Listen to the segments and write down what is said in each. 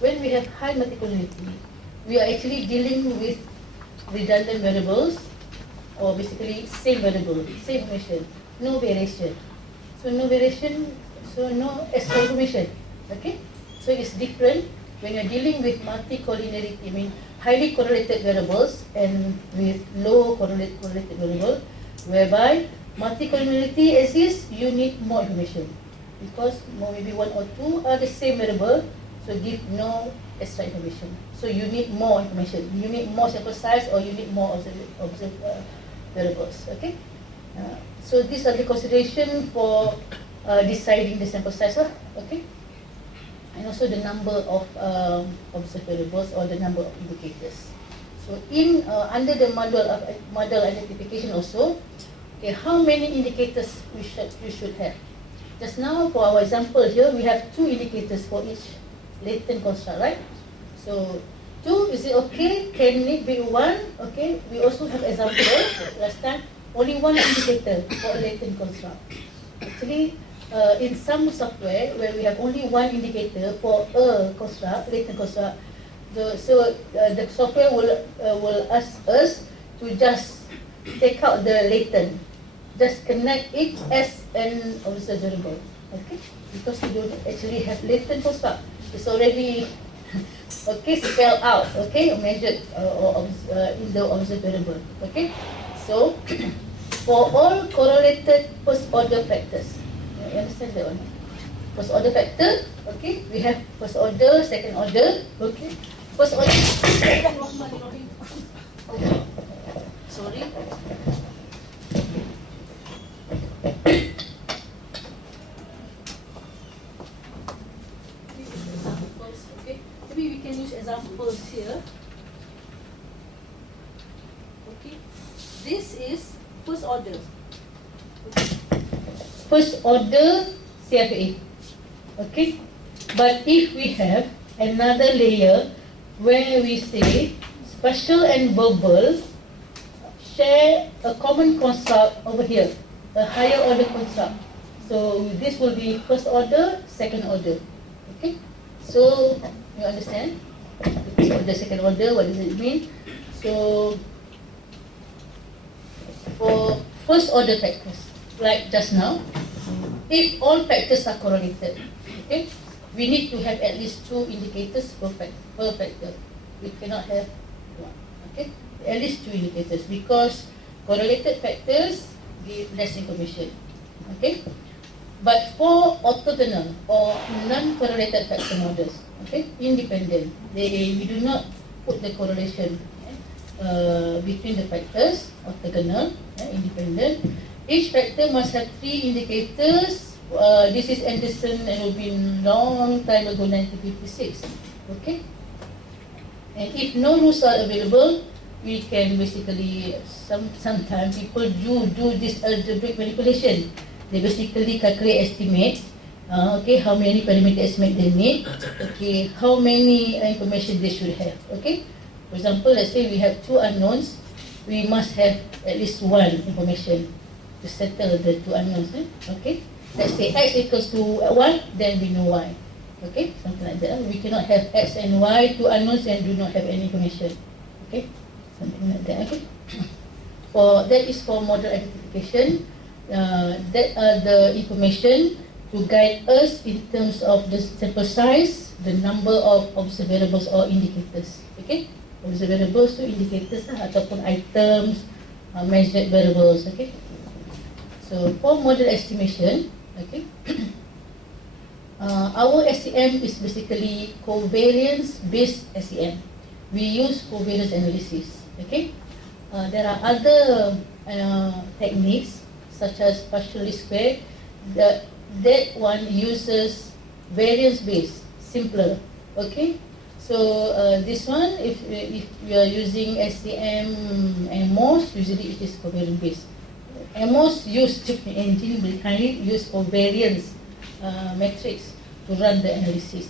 when we have high multicollinearity, we are actually dealing with redundant variables, or basically same variable, same information, no variation. So no variation, so no extra information. Okay? So it's different when you're dealing with multicollinearity, I mean highly correlated variables and with low correlated variable, whereby multicollinearity exists, you need more information. Because maybe one or two are the same variable, so give no extra information. So you need more information. You need more sample size, or you need more variables. Okay. So these are the consideration for deciding the sample size. Okay. And also the number of observed variables or the number of indicators. So in under the model identification also, okay, how many indicators we should have? Just now, for our example here, we have 2 indicators for each latent construct, right? So 2, is it okay? Can it be 1? Okay, we also have example last time, only 1 indicator for a latent construct. Actually, in some software where we have only 1 indicator for a construct, latent construct, the software will ask us to just take out the latent. Just connect it as an observed variable, okay? Because we don't actually have latent construct. It's already okay, spelled out, okay, measured in the observed variable, okay? So for all correlated first order factors, you understand that one? First order factor, okay? We have first order, second order, okay? First order. Sorry. Maybe we can use examples here. Okay, this is first order. Okay. First order CFA. Okay, but if we have another layer where we say spatial and verbal share a common construct over here, a higher order construct. So this will be first order, second order. Okay, so you understand? First order, second order, what does it mean? So for first order factors, like just now, if all factors are correlated, okay, we need to have at least 2 indicators per factor. We cannot have 1. Okay, at least 2 indicators, because correlated factors give less information. Okay, but for orthogonal or non-correlated factor models, okay, independent, we do not put the correlation between the factors, orthogonal, independent. Each factor must have 3 indicators. This is Anderson and Rubin long time ago, 1956. Okay, and if no rules are available, we can basically, sometimes people do this algebraic manipulation. They basically calculate estimate, okay, how many parameter estimate they need, okay, how many information they should have, okay. For example, let's say we have 2 unknowns, we must have at least 1 information to settle the 2 unknowns, okay. Let's say x equals to 1, then we know y, okay, something like that. We cannot have x and y, 2 unknowns, and do not have any information, okay, something like that, okay. That is for model identification. That are the information to guide us in terms of the sample size, the number of observed variables or indicators. Okay, observed variables to indicators ataupun items, measured variables. Okay, so for model estimation, okay, our SEM is basically covariance based SEM. We use covariance analysis. Okay, there are other techniques such as partial least square. That one uses variance based, simpler. Okay, so this one, if you are using SEM AMOS, usually it is covariance based. AMOS use the engine behind it, use covariance matrix to run the analysis.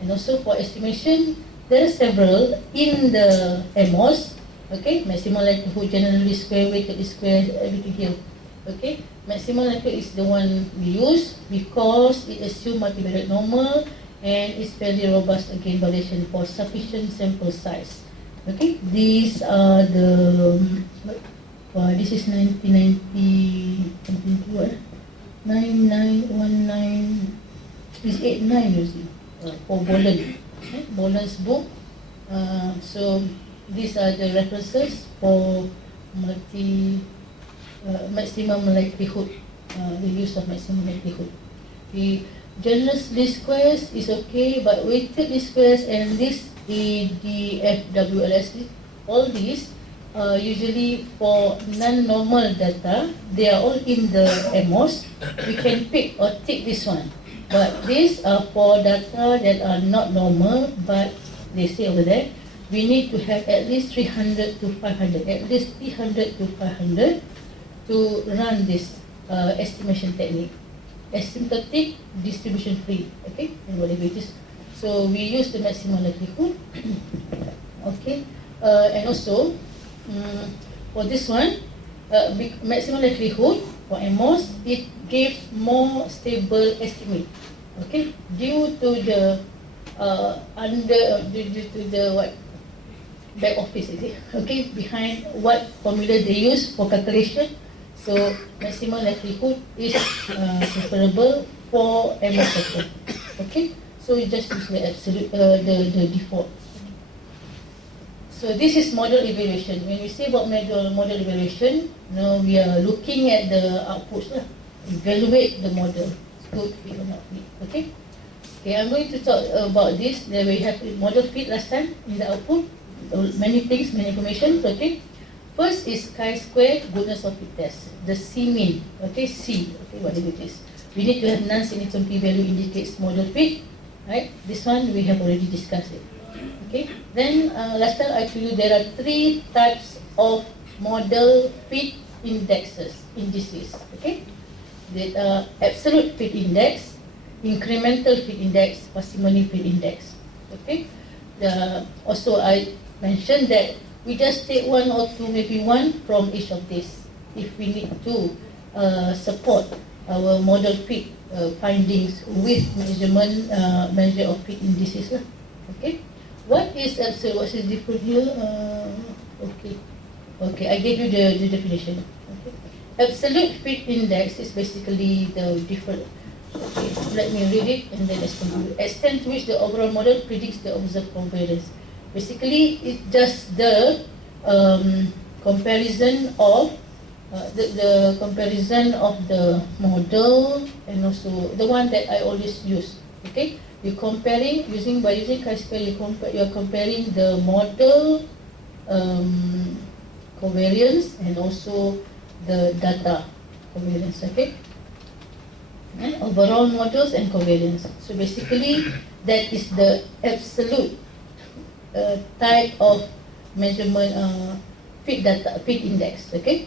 And also for estimation, there are several in the AMOS. Okay, maximum likelihood, general least square, weighted least square, everything here. Okay, maximum likelihood is the one we use because it assumes multivariate normal and it's very robust against violation for sufficient sample size. Okay, these are the this is 1990 9919 is 89 usually for Boland, Boland's book. So these are the references for maximum likelihood, the use of maximum likelihood. The generous least squares is okay, but weighted least squares and this EDFWLS, all these usually for non-normal data, they are all in the AMOS. We can pick or tick this one, but these are for data that are not normal, but they say over there, we need to have at least 300 to 500, at least 300 to 500 to run this estimation technique. Asymptotic, distribution free, okay, and whatever it is. So we use the maximum likelihood, okay, and also for this one, maximum likelihood for AMOS, it gives more stable estimate, okay, due to the due to the what back office, is it? Okay, behind what formula they use for calculation. So maximum likelihood is preferable for AMOS pattern. Okay, so we just use the absolute, the default. So this is model evaluation. When we say about model evaluation, now we are looking at the outputs lah. Evaluate the model, good fit or not fit. Okay. Okay, I'm going to talk about this. Then we have model fit last time in the output. Many things, many information. Okay. First is chi-square goodness of fit test. The C-mean, okay, C, okay, whatever it is. We need to have non-significant p-value indicates model fit, right? This one we have already discussed it. Okay. Then last time I told you there are 3 types of model fit indices. Okay. That are absolute fit index, incremental fit index, parsimony fit index. Okay. Also I mentioned that we just take 1 or 2, maybe 1 from each of these if we need to support our model fit findings with measure of fit indices. Okay. What is absolute? What is different here? Okay, I gave you the definition. Okay. Absolute fit index is basically the different. Okay, let me read it and then explain. Extent to which the overall model predicts the observed covariance. Basically, it's just the comparison of the comparison of the model and also the one that I always use. Okay, you're comparing by using chi-square. You're comparing the model covariance and also the data covariance. Okay, and overall models and covariance. So basically, that is the absolute type of measurement fit index. Okay,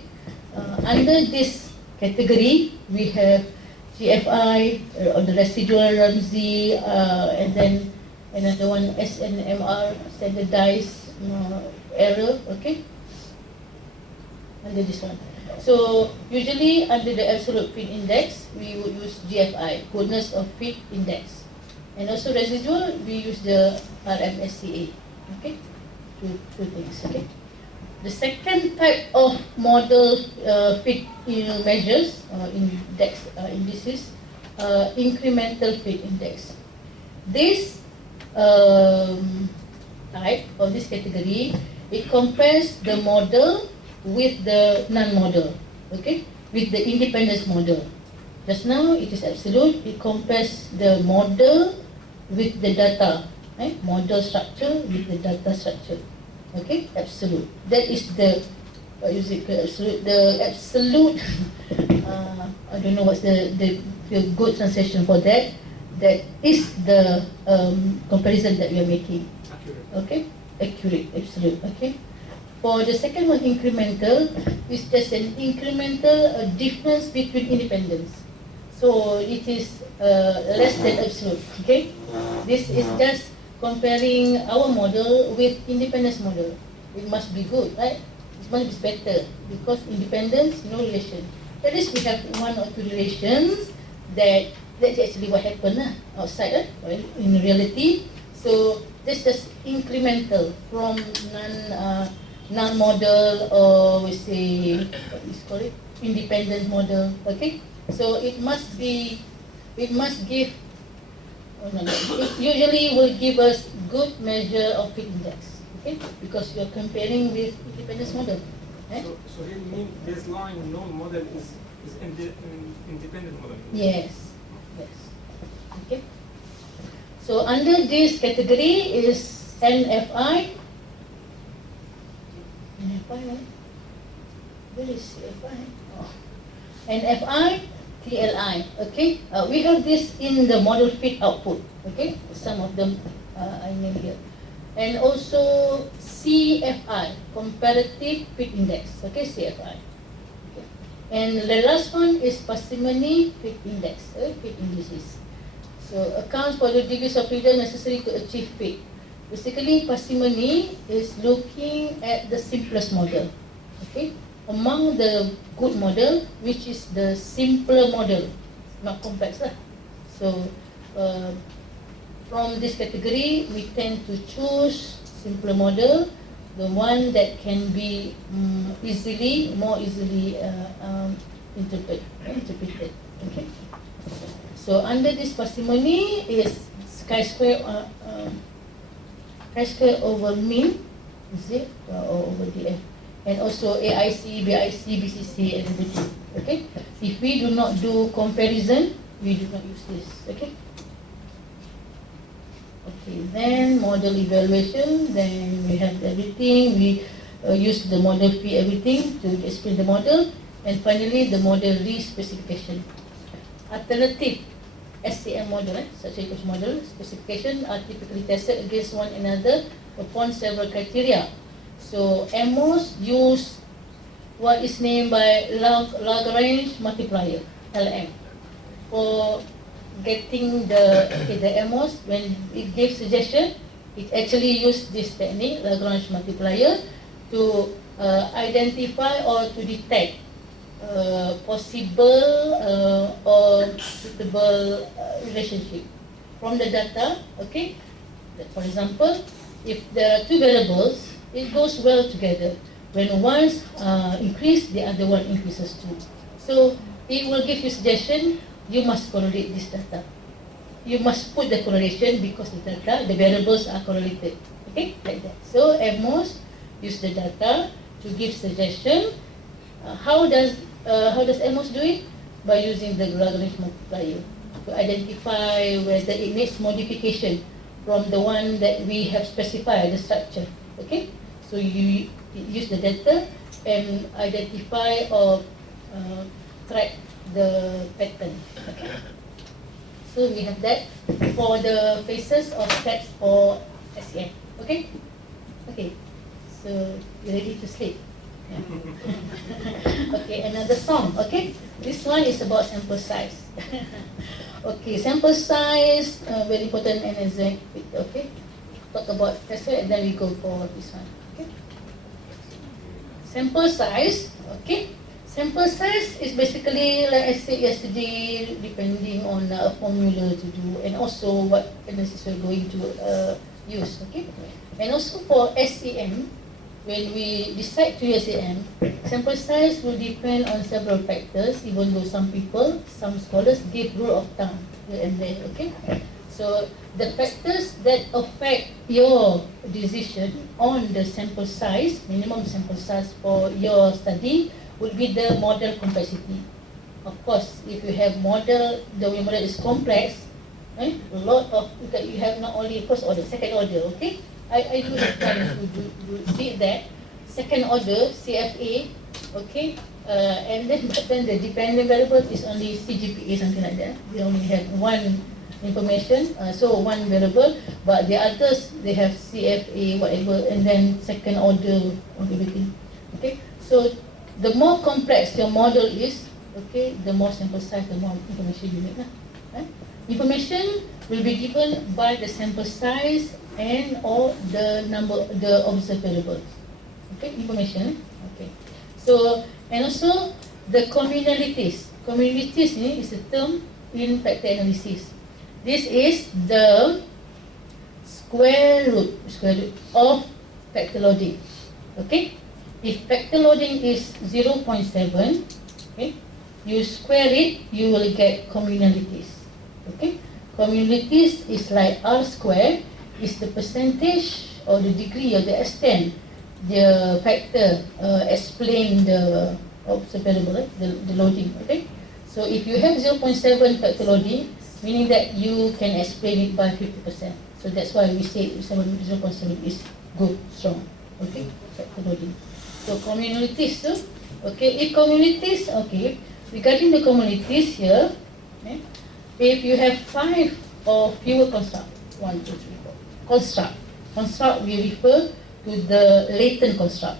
under this category we have GFI or the residual Ramsey, and then another one SNMR, standardized error. Okay, under this one. So usually under the absolute fit index we would use GFI, goodness of fit index, and also residual we use the RMSCA. Okay, two things. Okay, the second type of model fit measures indices, incremental fit index. This type of this category, it compares the model with the non-model. Okay, with the independence model. Just now it is absolute. It compares the model with the data. Right? Model structure with the data structure. Okay, absolute. That is the absolute. The absolute. I don't know what's the good translation for that. That is the comparison that we are making. Accurate. Okay, accurate, absolute. Okay. For the second one, incremental, is just an incremental difference between independence. So it is less than absolute. Okay. This is just comparing our model with independence model. It must be good, right? It must be better because independence, no relation. At least we have 1 or 2 relations that That's actually what happened outside, in reality. So this is incremental from non-model, or we say, what is called it, independent model. Okay, so it must give, it usually will give us good measure of fit index. Okay, because you are comparing with independence model. So you mean baseline known model is independent model? Yes. Yes. Okay. So under this category is NFI. NFI, right? Where is CFI? Oh. NFI, TLI. Okay. We have this in the model fit output. Okay. Some of them I named here. And also CFI, comparative fit index. Okay, CFI. Okay. And the last one is parsimony fit index, fit indices. So accounts for the degrees of freedom necessary to achieve fit. Basically, parsimony is looking at the simplest model. Okay, among the good model, which is the simpler model, not complex lah. So from this category, we tend to choose simpler model, the one that can be more easily interpreted. Okay. So under this parsimony is chi-square over mean, is it, or over DF, and also AIC, BIC, BCC, and everything. Okay. If we do not do comparison, we do not use this. Okay. Okay, then model evaluation, then we have everything, we use the model fee everything to explain the model, and finally the model re-specification. Alternative SEM model, such as model specification, are typically tested against one another upon several criteria. So AMOS use what is named by Lagrange multiplier, LM, for getting the AMOS. When it gives suggestion, it actually use this technique, Lagrange multiplier, to identify or to detect possible or suitable relationship from the data. Okay, for example, if there are two variables, it goes well together. When one increase, the other one increases too. So it will give you suggestion. You must correlate this data. You must put the correlation because the data, the variables are correlated. Okay, like that. So AMOS use the data to give suggestion. How does AMOS do it? By using the Lagrange multiplier to identify whether it needs modification from the one that we have specified, the structure. Okay, so you use the data and identify or track the pattern. Okay. So we have that for the phases of steps for SEM. Okay? Okay. So you ready to sleep? Yeah. Okay, another song. Okay? This one is about sample size. Okay, sample size, very important and exact. Okay? Talk about first and then we go for this one. Okay? Sample size. Okay? Sample size is basically, like I said yesterday, depending on a formula to do, and also what analysis we're going to use. Okay, and also for SEM, when we decide to use SEM, sample size will depend on several factors. Even though some scholars give rule of thumb here and there. Okay, so the factors that affect your decision on the sample size, minimum sample size for your study, would be the model complexity. Of course, if you have model, the model is complex, right? A lot of, you have not only first order, second order, okay? I do have time to see that. Second order, CFA, okay? And then, but then the dependent variable is only CGPA, something like that. We only have one information, so one variable, but the others, they have CFA, whatever, and then second order of everything, okay? So the more complex your model is, okay, the more sample size, the more information you need. Right? Information will be given by the sample size and or the number, the observed variables. Okay, information. Okay. So, and also the communalities. Communalities is a term in factor analysis. This is the square root of factor loading. Okay, if factor loading is 0.7, okay, you square it, you will get communalities. Okay, communalities is like R square, is the percentage or the degree or the extent the factor explain the observable, the loading. Okay, so if you have 0.7 factor loading, meaning that you can explain it by 50%. So that's why we say 0.7 is good, strong. Okay, factor loading. So communities, okay, if communities, okay, regarding the communities here, okay, if you have 5 or fewer construct, 1, 2, 3, 4, construct we refer to the latent construct,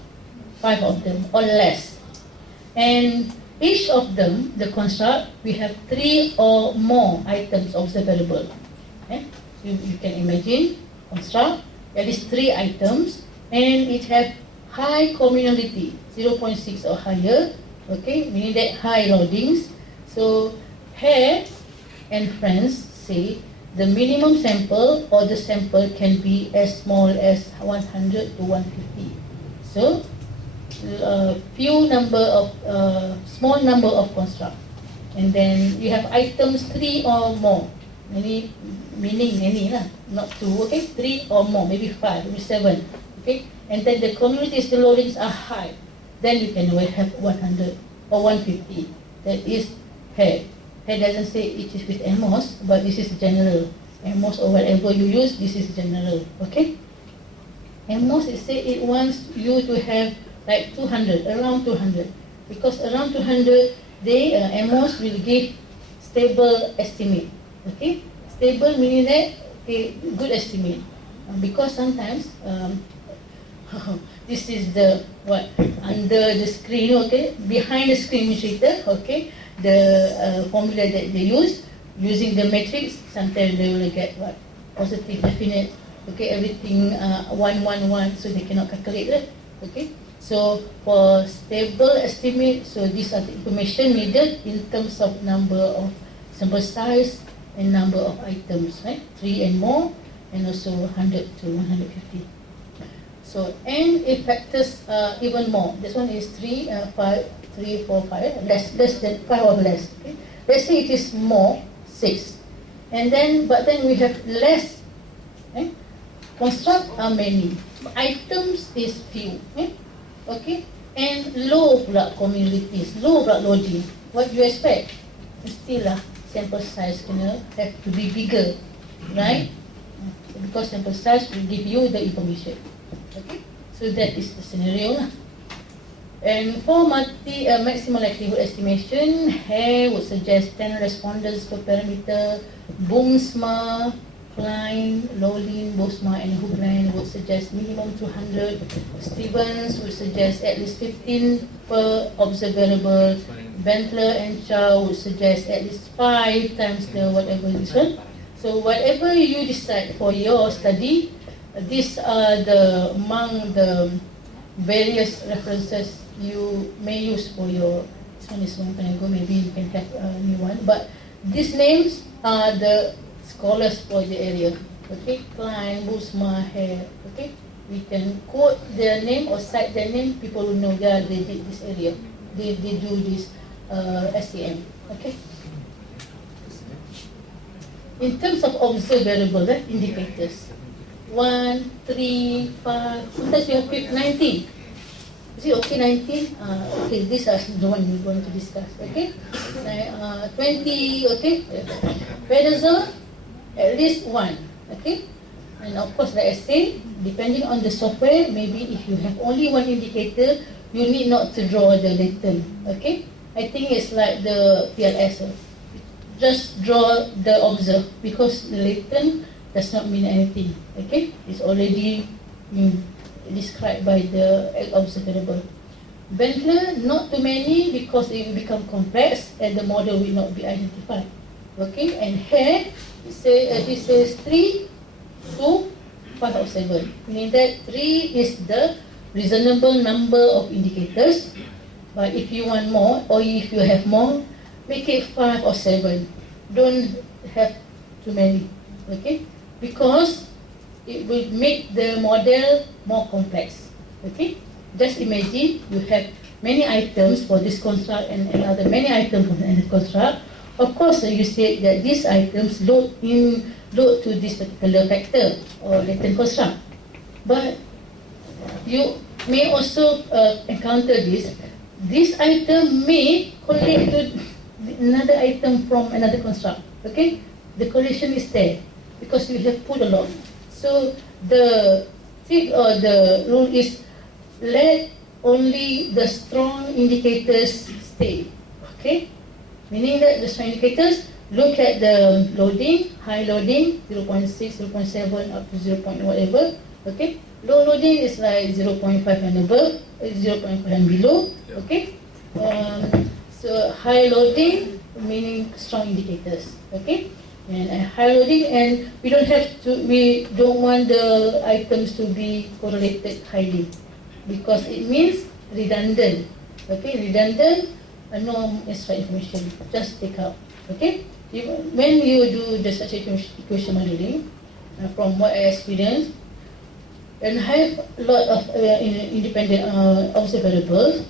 5 of them or less, and each of them, the construct, we have 3 or more items observable. Okay? You can imagine construct at least 3 items, and it have high communality, 0.6 or higher. Okay, meaning that high loadings. So here and friends say the minimum sample or the sample can be as small as 100 to 150. So small number of construct, and then you have items 3 or more, meaning many lah, not 2. Okay, 3 or more, maybe 5, maybe 7. Okay, and then the communities, the loadings are high, then you can have 100 or 150. That is here. Here doesn't say it is with AMOS, but this is general. AMOS or whatever you use, this is general. Okay, AMOS it say it wants you to have like 200, around 200, because around 200, AMOS will give stable estimate. Okay, stable meaning that good estimate, because sometimes this is the under the screen. Okay, behind the screen illustrator. Okay, the formula that they use using the matrix. Sometimes they will get positive, definite. Okay, everything 1, 1, 1, so they cannot calculate that. Okay. So for stable estimate, so these are the information needed in terms of number of sample size and number of items, right? 3 and more, and also 100 to 150. So and if factors even more, this one is 3, 5, 3, 4, 5, less than 5 or less. Okay? Let's say it is more, 6, and then but then we have less. Okay? Construct are many, items is few. Okay? Okay, and low pula communities, low pula loading. What you expect? Still sample size have to be bigger, right? Because sample size will give you the information. Okay, so that is the scenario lah. And for maximum likelihood estimation, here would suggest 10 respondents per parameter. Boomsma, Klein, Lolin, Bosma, and Hoogland would suggest minimum 200. Stevens would suggest at least 15 per observable. Bentler and Chow would suggest at least 5 times the whatever this one. So whatever you decide for your study, these are among the various references you may use for your. This one is long time ago. Maybe you can have a new one. But these names are the scholars for the area. Okay, Klein, Busma, Hare. Okay, we can quote their name or cite their name. People will know that they did this area. They do this SEM. Okay. In terms of observable indicators, 1, 3, 5. Sometimes you have 19. Is it okay, 19? Okay, these are the one we're going to discuss. Okay, 20. Okay, pedazole, at least 1. Okay, and of course, like I say, depending on the software, maybe if you have only 1 indicator, you need not to draw the latent. Okay, I think it's like the PLS. Just draw the observe, because the latent does not mean anything. Okay, it's already described by the observable. Bentler, not too many, because it will become complex and the model will not be identified. Okay, and here he says 3 to 5 or 7, meaning that 3 is the reasonable number of indicators. But if you want more, or if you have more, make it 5 or 7. don't have too many, okay? Because it will make the model more complex, okay? Just imagine you have many items for this construct and another many items for another construct. Of course, you say that these items load to this particular factor or latent construct. But you may also encounter this. This item may correlate to another item from another construct. Okay, the correlation is there because we have put a lot. So the trick or the rule is let only the strong indicators stay. Okay, meaning that the strong indicators look at the loading, high loading 0.6, 0.7 up to 0. Whatever. Okay, low loading is like 0.5 and above, 0.5 and below. Okay, so high loading meaning strong indicators. Okay, and high loading, and we don't want the items to be correlated highly because it means redundant. Okay, redundant, no extra information, just take out. Okay, when you do the structural equation modeling, from what I experienced, and have a lot of independent observed variables,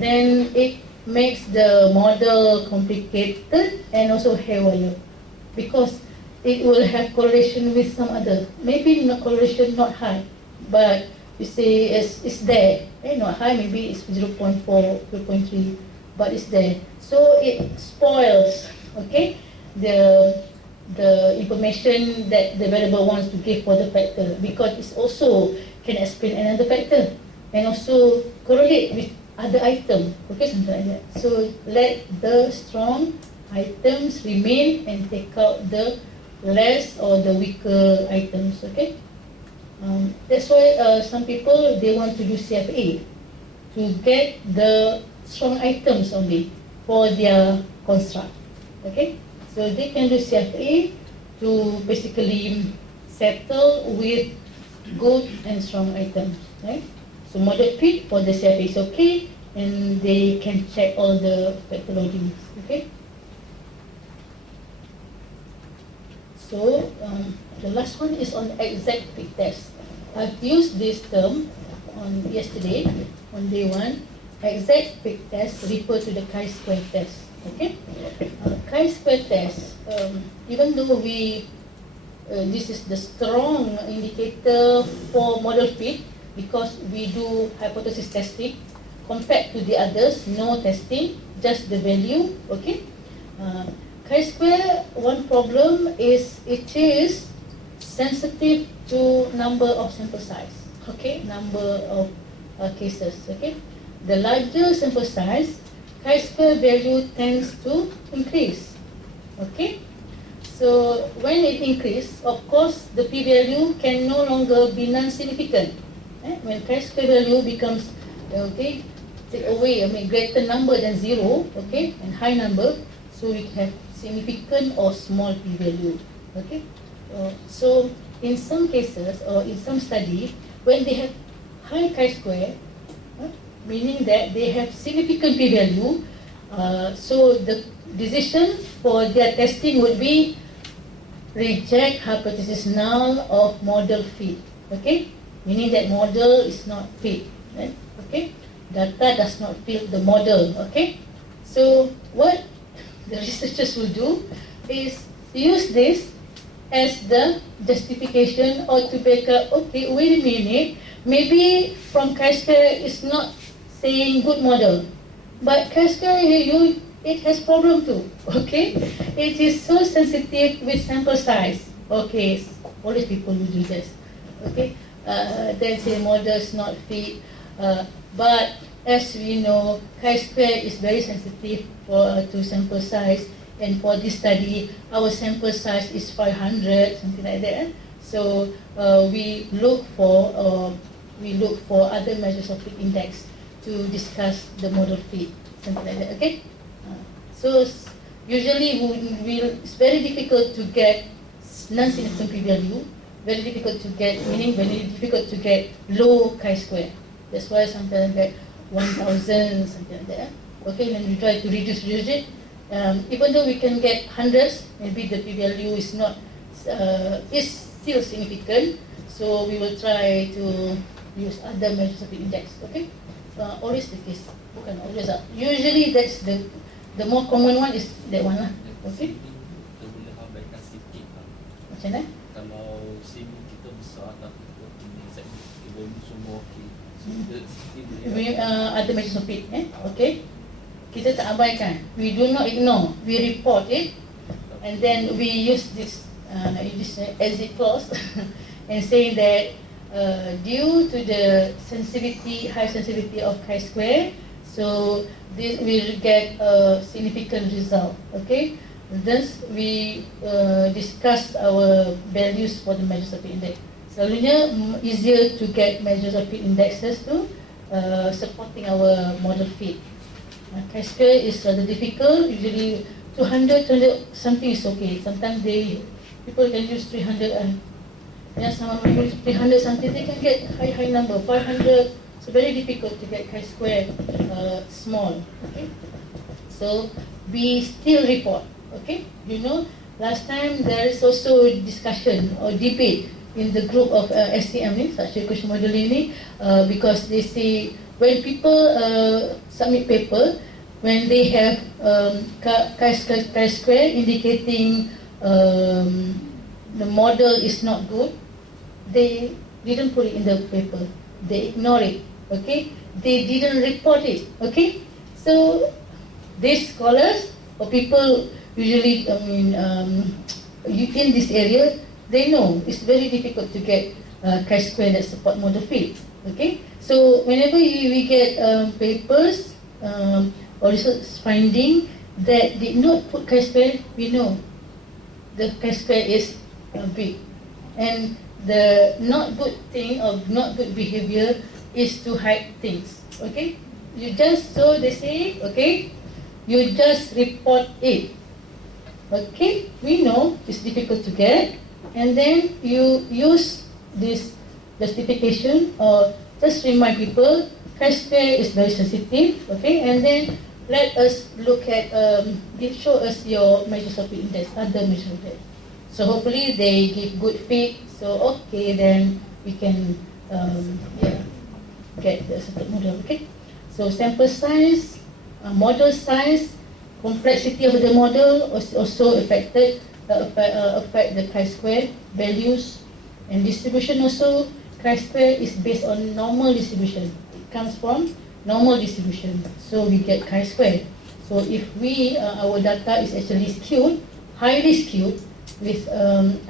then it makes the model complicated and also haywire because it will have correlation with some other. Maybe not correlation not high, but you say it's there. Not high, maybe it's 0.4, 0.3, but it's there. So it spoils, okay, the information that the variable wants to give for the factor because it also can explain another factor and also correlate with other item, okay, something like that. So let the strong items remain and take out the less or the weaker items, okay. That's why some people, they want to do CFA to get the strong items only for their construct, okay. So they can do CFA to basically settle with good and strong items, right? So model fit for the CFA is okay, and they can check all the factor loadings, okay? So the last one is on exact fit test. I've used this term on yesterday, on day one. Exact fit test refer to the chi-square test. Okay, chi-square test. Even though this is the strong indicator for model fit because we do hypothesis testing compared to the others, no testing, just the value. Okay, chi-square. One problem is it is sensitive to number of sample size. Okay, number of cases. Okay, the larger sample size, chi-square value tends to increase. Okay, so when it increases, of course, the p-value can no longer be non-significant. When chi-square value becomes take away, greater number than 0, okay, and high number, so we have significant or small p-value. Okay, so in some cases or in some study, when they have high chi-square, meaning that they have significant p-value, so the decision for their testing would be reject hypothesis null of model fit. Okay, meaning that model is not fit. Right? Okay, data does not fit the model. Okay, so what the researchers will do is use this as the justification or to back up. Okay, wait a minute. Maybe from chi-square is not saying good model, but chi-square it has problem too. Okay, it is so sensitive with sample size. Okay, always people will do this. Okay, then say model is not fit, but as we know, chi-square is very sensitive to sample size, and for this study, our sample size is 500, something like that. So we look for other measures of fit index to discuss the model fit, something like that. Okay. So usually it's very difficult to get non-significant p-value. Very difficult to get, meaning very difficult to get low chi-square. That's why sometimes get 1,000, something like that. Okay, when you try to reduce it, Even though we can get hundreds, maybe the p-value is not is still significant. So we will try to use other measures of the index. Okay, always the case. Bukan always. Usually that's the more common one is that one lah. Okay. Kita boleh abaikan sikit lah. Macam mana? Kalau SIM kita besar tapi kita semua okey. So kita boleh Other measures of it. Okay. Kita tak abaikan. We do not ignore. We report it, and then we use this exit clause and saying that due to the high sensitivity of chi-square, so this will get a significant result. Okay. Thus we discuss our values for the measures of fit index. Selalunya easier to get measures of fit indexes to supporting our model fit. Chi-square is rather difficult. Usually 200 something is okay. Sometimes people can use 300 and some use 300 something. They can get high number 500. It's very difficult to get chi-square small. Okay, so we still report. Okay, you know, last time there is also discussion or debate in the group of SEM ni, structural equation modeling ni, because they say when people submit paper, when they have chi-square indicating the model is not good, they didn't put it in the paper. They ignore it. Okay, they didn't report it. Okay, so these scholars or people usually, in this area, they know it's very difficult to get chi-square that support model fit. Okay, so whenever we get papers or research finding that did not put chi-square, we know the chi-square is big, and the not good thing or not good behavior is to hide things. Okay, you just so they say, okay, you just report it. Okay, we know it's difficult to get, and then you use this justification or just remind people chi-square is very sensitive. Okay, and then let us look at show us your measures of fit index, other measures of it. So hopefully they give good fit. So okay, then we can get the support model. Okay, so sample size, model size, complexity of the model also affect the chi-square values, and distribution also. Chi-square is based on normal distribution. It comes from normal distribution, so we get chi-square. So if our data is actually skewed, highly skewed with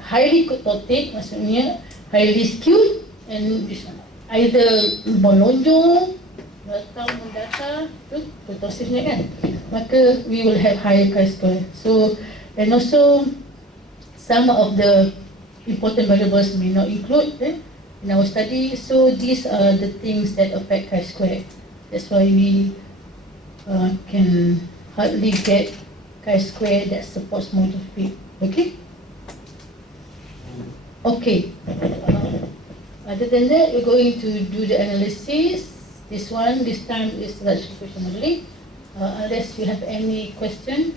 highly kurtotic, maksudnya highly skewed, and this one either melonjong datang mendata tu kurtosifnya kan, maka we will have higher chi-square. So, and also some of the important variables may not include in our study. So these are the things that affect chi-square. That's why we can hardly get chi-square that supports model fit. Okay. Okay. Other than that, we're going to do the analysis. This time is structural equation modeling. Unless you have any question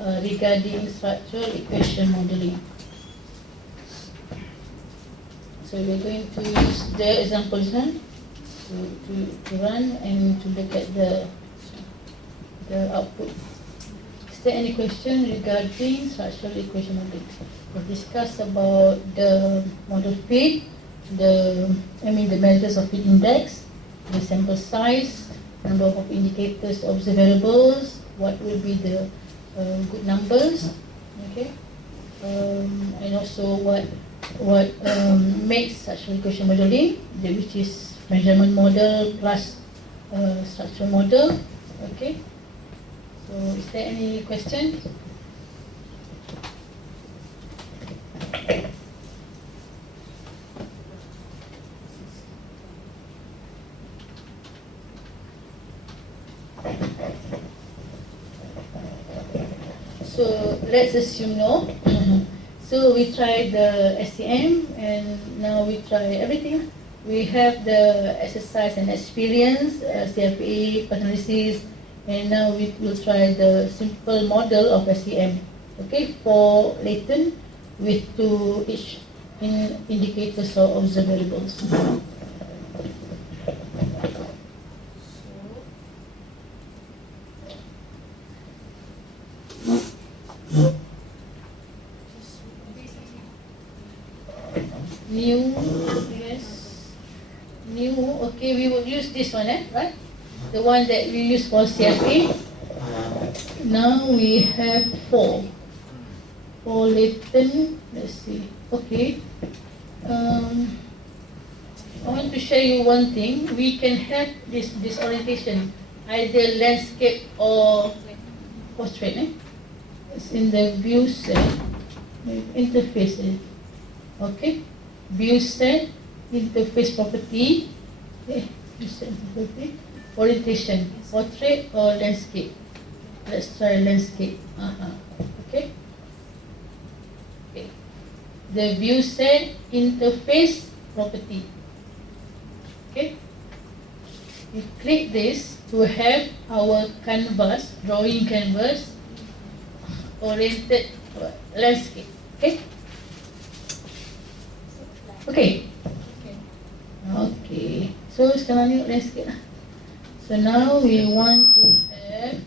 regarding structural equation modeling. So we're going to use the examples to run and to look at the output. Is there any question regarding structural equation modeling? We'll discuss about the model fit, the measures of fit index, the sample size, number of indicators, observed variables, what will be the good numbers, okay, and also what makes structural equation modeling, which is measurement model plus structural model. Okay, so is there any question? So let's assume no. So we tried the SEM and now we try everything. We have the exercise and experience, CFA, analysis, And now we will try the simple model of SEM. Okay, for latent with two each indicators or observables. New, yes, new. Okay, we will use this one, right? The one that we use for CFA. Now we have four. For latent, let's see. Okay. I want to show you one thing. We can have this orientation, either landscape or portrait. It's in the view set, interface. Okay. View set, interface property. Okay. View set, property. Orientation, portrait or landscape. Let's try landscape. Okay. Okay. The view set, interface property. Okay. We click this to have our canvas, drawing canvas, oriented landscape. Okay. Okay. Okay. So sekarang ni landscape lah. So now we want to have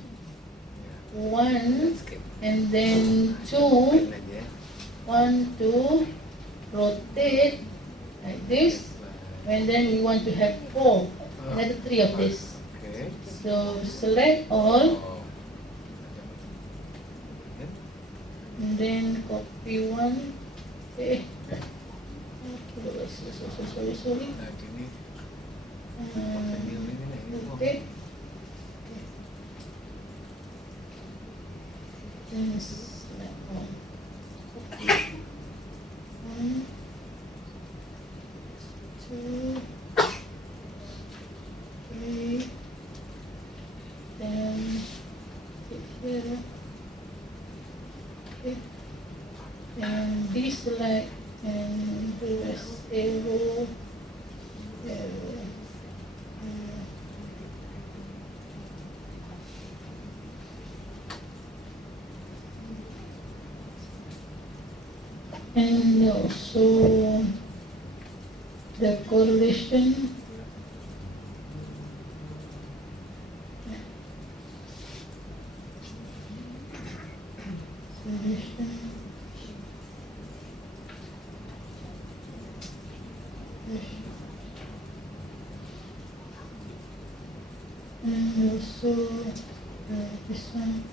one and then two. One, two, rotate like this, and then we want to have four, another three of this. So select all, and then copy one. Okay. Sorry. Rotate. Then select all. One, two, three, then hit here. Okay. And deselect and the rest arrow. And also the correlation. And also this one.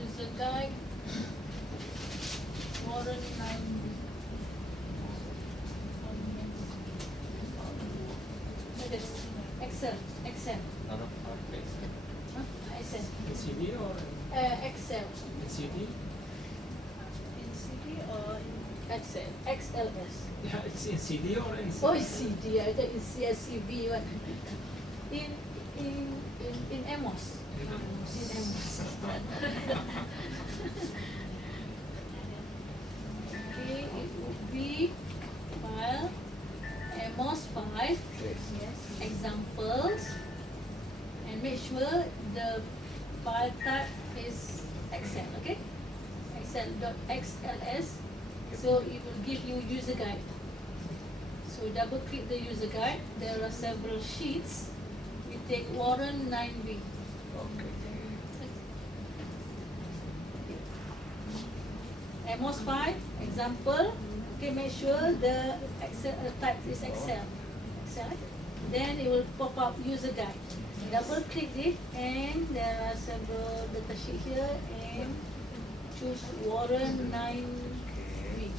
user guide, Warren 9. Excel. Not a perfect. Huh? Excel. CD or Excel. CD? In CD or in Excel? XLS. Yeah, it's in CD or in Oh, it's CD. I thought it's CSCV one. In AMOS. In AMOS. Okay, it would be file AMOS 5. Yes. Examples. And make sure the file type is Excel. Okay. Excel.xls. So it will give you user guide. So double click the user guide. There are several sheets. We take Warren 9B. Okay. AMOS 5 example. Okay, make sure the Excel type is Excel. Then it will pop up user guide. Double click it, and there are several data sheet here, and choose Warren 9B.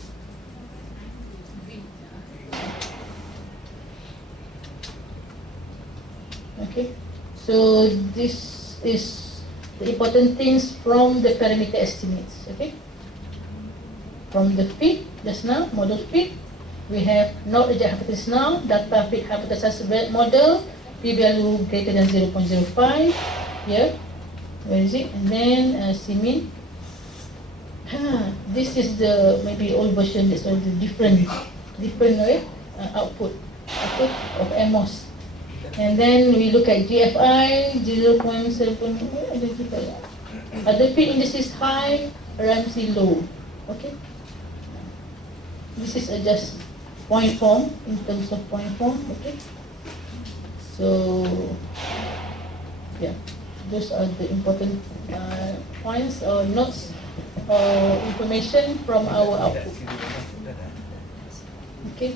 Okay, so this is the important things from the parameter estimates. Okay, from the fit just now, model fit, we have not reject hypothesis now, data fit hypothesis model, p-value greater than 0.05. Here, where is it? And then C-min. This is the maybe old version. That's all the different output of AMOS. And then we look at GFI 0.7. Other fit indices high, Ramsey low. Okay. This is just point form in terms of point form. Okay. So yeah, those are the important points or notes or information from our output. Okay.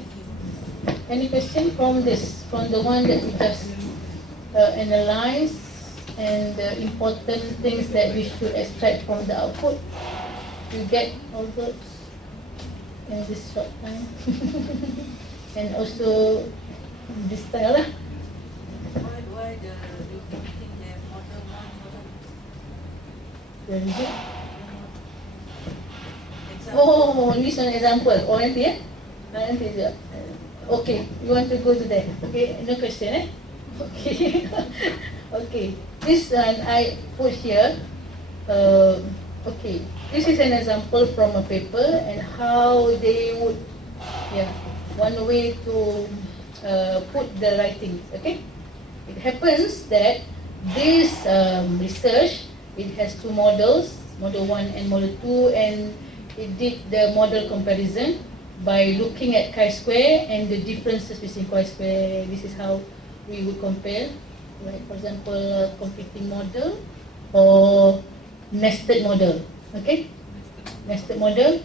Any question from this, from the one that we just analyzed, and the important things that we should extract from the output? You get all those in this short time, and also this time lah. Why the repeating the model 1, model 2? Where is it? Example. Oh, this one example. Oh, nanti ya? Nanti je. Okay, you want to go to that? Okay, no question eh? Okay. Okay, this one I put here. Okay, this is an example from a paper and how they would, one way to put the writing. Okay, it happens that this research, it has two models, model 1 and model 2, and it did the model comparison by looking at chi-square and the differences between chi-square. This is how we would compare, like for example, competing model or nested model. Okay, nested model.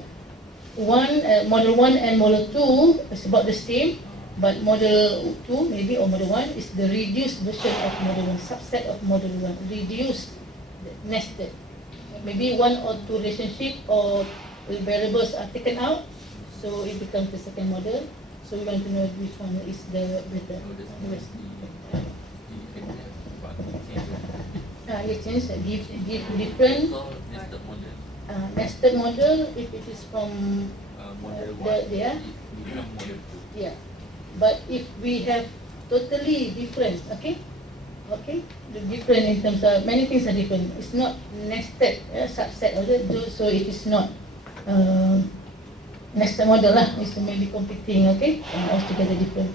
Model 1 and model 2 is about the same, but model 2 maybe or model 1 is the reduced version of model 1, subset of model 1, reduced, nested. Maybe one or two relationship or variables are taken out, so it becomes the second model. So we want to know which one is the better. You change, give different nested model if it is from model 1. yeah. Become model 2. Yeah, but if we have totally different, okay, the different in terms of many things are different. It's not nested subset of it, so it is not nested model lah. It's maybe competing, okay, and altogether different.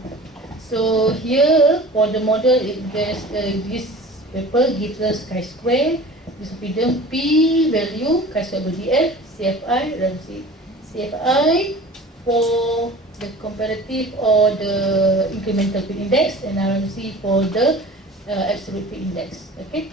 So here for the model, there's this paper gives us chi-square, distribution P value, chi-square DF, CFI, Ramsey, CFI for the comparative or the incremental fit index, and RMC for the absolute fit index. Okay.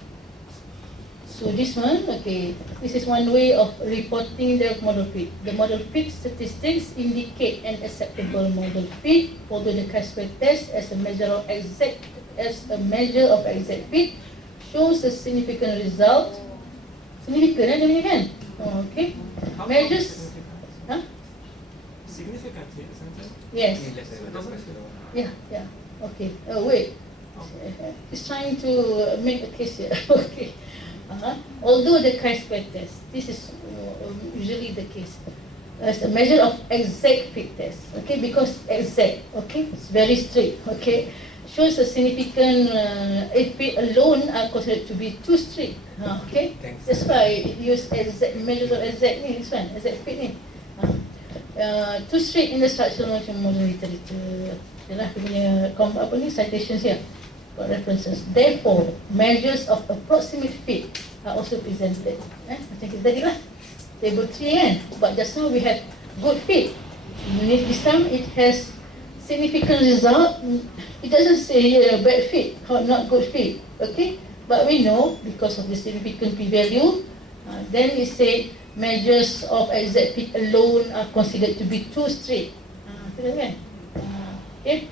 So this one, okay, this is one way of reporting the model fit. The model fit statistics indicate an acceptable model fit, although the chi-square test as a measure of exact fit shows a significant result Significant, dia punya kan? Okay. How Measures. significant? Huh? Significant, isn't it? Yes. It doesn't Yeah, yeah. Okay. Wait. He's trying to make a case here. Okay. Although the chi-square test, this is usually the case, as a measure of exact fit test. Okay, because exact. Okay, it's very strict. Okay, shows a significant. If it alone are considered to be too strict. Okay, that's why it use exact measures of exact ni. This one exact fit ni. Too strict in the structural model literature. Ialah dia punya citations here. References. Therefore, measures of approximate fit are also presented. Macam kita tadi lah, table 3 kan. But just now we had good fit. This time it has significant result. It doesn't say here bad fit or not good fit. Okay, but we know because of the significant p-value, then it say measures of exact fit alone are considered to be too strict. Betul kan? Okay.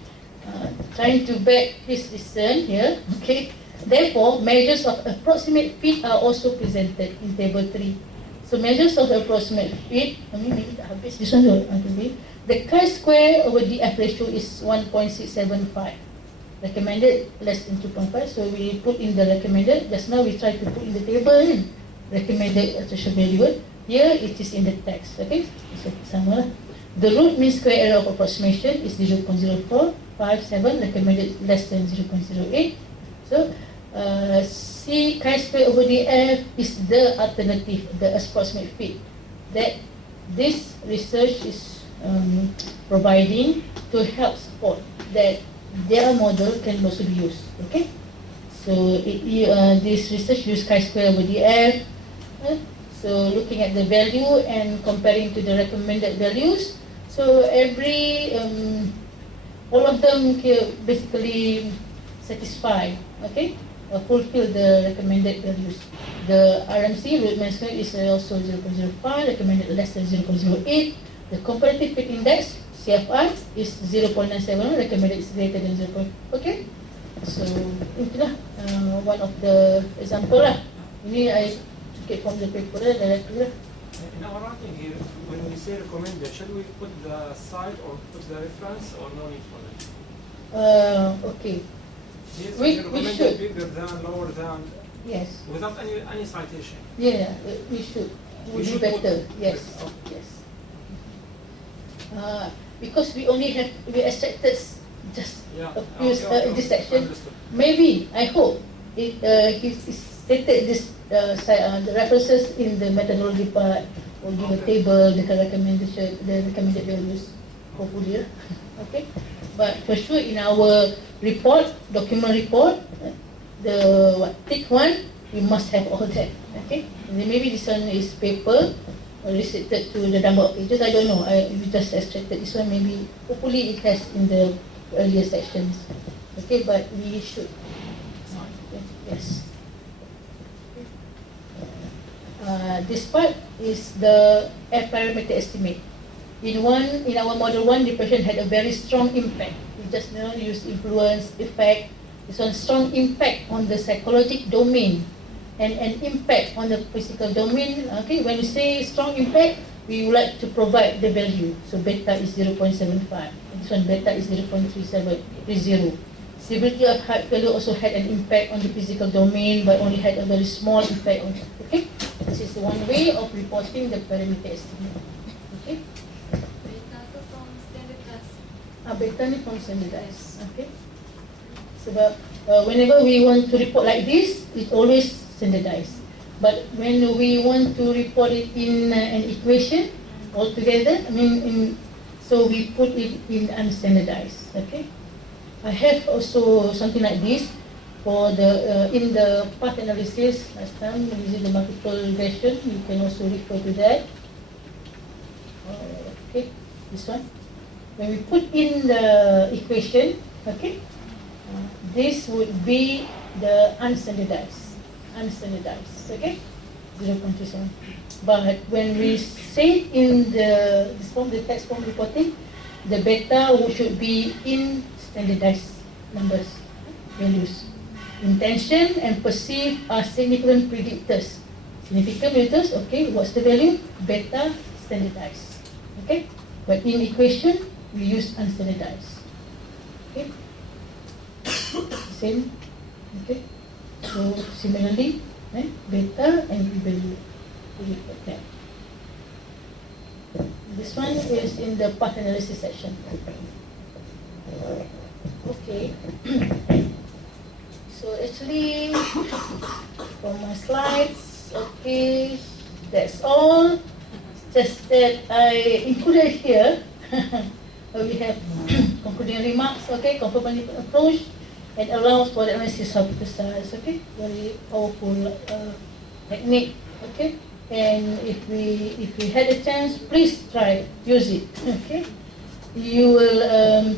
Trying to back his reason here. Okay. Therefore, measures of approximate fit are also presented in table 3. So measures of approximate fit, maybe tak habis this one dulu. The chi-square over DF ratio is 1.675. Recommended less than 2.5. So we put in the recommended. Just now we try to put in the table recommended threshold value. Here it is in the text. Okay. So sama lah. The root mean square error of approximation is 0.0457, recommended less than 0.08. So C chi-square over DF is the alternative, the approximate fit that this research is providing to help support that their model can also be used. Okay, so this research use chi-square over DF. So looking at the value and comparing to the recommended values. So every all of them basically satisfy, okay, fulfill the recommended values. The RMC root mean square is also 0.05, recommended less than 0.08. The comparative fit index CFI is 0.97, recommended is greater than 0. Okay, so itulah one of the example lah. Ini I took it from the paper directly lah. In our writing here, when we say recommended, shall we put the site or put the reference or no need for that? Okay. Yes, We recommended should. bigger than, lower than, Yes. without any citation. Yeah, we should. Would be We should better. put- Yes. Yes. Because we extracted just Yeah. a few in this section. Understood. Maybe I hope it he stated this the references in the methodology part or give a Okay. table the recommendation, the recommended values. Hopefully, okay. But for sure in our report, document report, the thick one, we must have all that. Okay. And then maybe this one is paper restricted to the number of pages. I don't know. We just extracted this one. Maybe hopefully it has in the earlier sections. Okay, but we should. Yes. This part is the F parameter estimate. In our model 1, depression had a very strong impact. We just use influence, effect. This one strong impact on the psychological domain and an impact on the physical domain. Okay, when we say strong impact, we would like to provide the value. So beta is 0.75. This one beta is 0.3730. Severity of heart failure also had an impact on the physical domain, but only had a very small impact on it. Okay, this is one way of reporting the parameter estimate. Okay. Beta tu from standardized. Beta ni from standardized. Okay. Sebab whenever we want to report like this, it always standardized. But when we want to report it in an equation altogether, so we put it in unstandardized. Okay. I have also something like this for the in the path analysis last time using the multiple regression. You can also refer to that. Okay, this one. When we put in the equation, okay, this would be the unstandardized. Okay, 0.27. But when we say in the text form reporting, the beta should be in standardized numbers, values. Intention and perceive are significant predictors. Significant variables, okay, what's the value? Beta standardized. Okay? But in equation, we use unstandardized. Okay? Same. Okay? So similarly, beta and p-value. Okay. This one is in the path analysis section. Okay. So actually, from my slides, okay, that's all. Just that I included here, we have concluding remarks, okay, conformity approach, and allows for the analysis of precise, okay, very powerful technique, okay. And if we had a chance, please try use it, okay. You will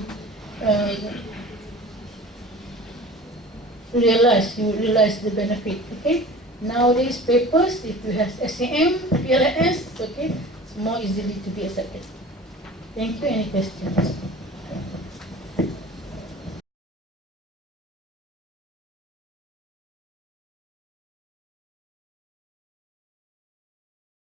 realize the benefit, okay. Nowadays papers, if you have SEM, PLS, okay, it's more easily to be accepted. Thank you. Any questions?